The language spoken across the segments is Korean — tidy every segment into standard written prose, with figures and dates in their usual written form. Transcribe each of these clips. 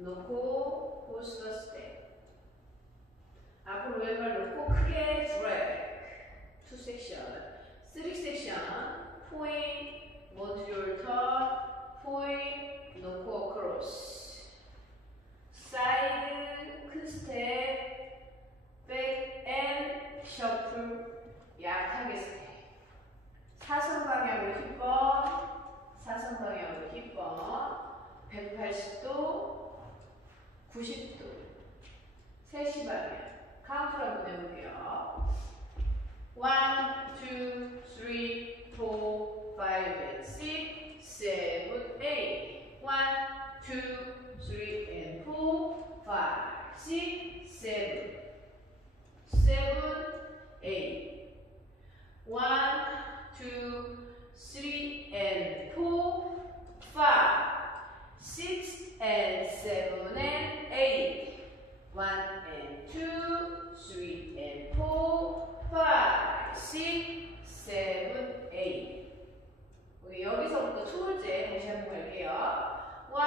놓고 포스터 스텝. 앞으로 왼발 놓고 크게 드래그. 2 섹션. 3 섹션. 포인트, 모듈 턴, 포인트, 놓고 크로스. 사이드 큰 스텝, 백 앤 셔플 약하게 스텝. 사선 방향으로 힙번, 사선 방향으로 힙번. 180도, 90도. 3시 방향. 카운트를 한번 해볼게요. 1, 2, 3, 4, 5, and 6, 7, 8. 1, 2, 3, and 4, 5, 6, 7, 8. 1, 2, 3, and 4, 5, 6, and 7, and 8. 1 and 2, 3 and 4, 5, 6, 7, 8. 우리 여기서부터 초월제 다시 한번 갈게요. 1,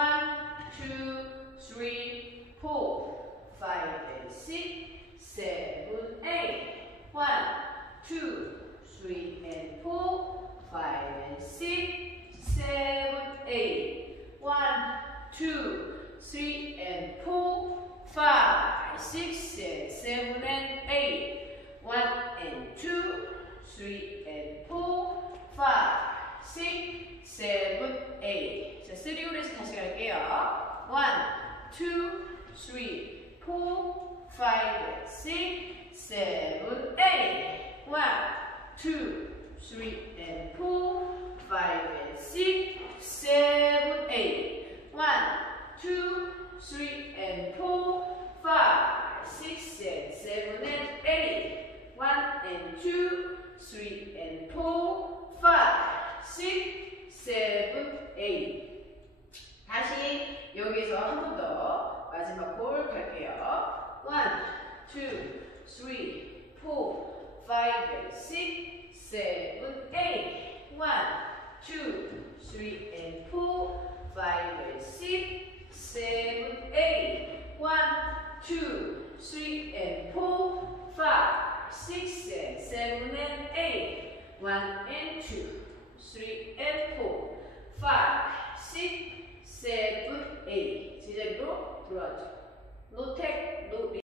2, 3, 4, 5 and 6, 7, 8. 1, 2, 3 and 4, 5 and 6, 7, 8. 1, 2, 3 and 4, 5, 6, and 7, and 8. 1 and 2, 3 and 4, 5, 6, 7, 8. 자, 3홀에서 다시 갈게요. 1, 2, 3, 4, 5, 6, 7, 8. 1, 2, 3 and 4, 5 and 6, 7, 8. 1, 2, 3 and 4, 5, 6 and 7 and 8. 1 and 2, 3 and 4, 5, 6, 7, 8. 다시 여기서 한 번 더 마지막 볼 갈게요. 1, 2, 3, 4, 5 and 6, 7, 8. 1, 2, 3 and 4, 5 and 6,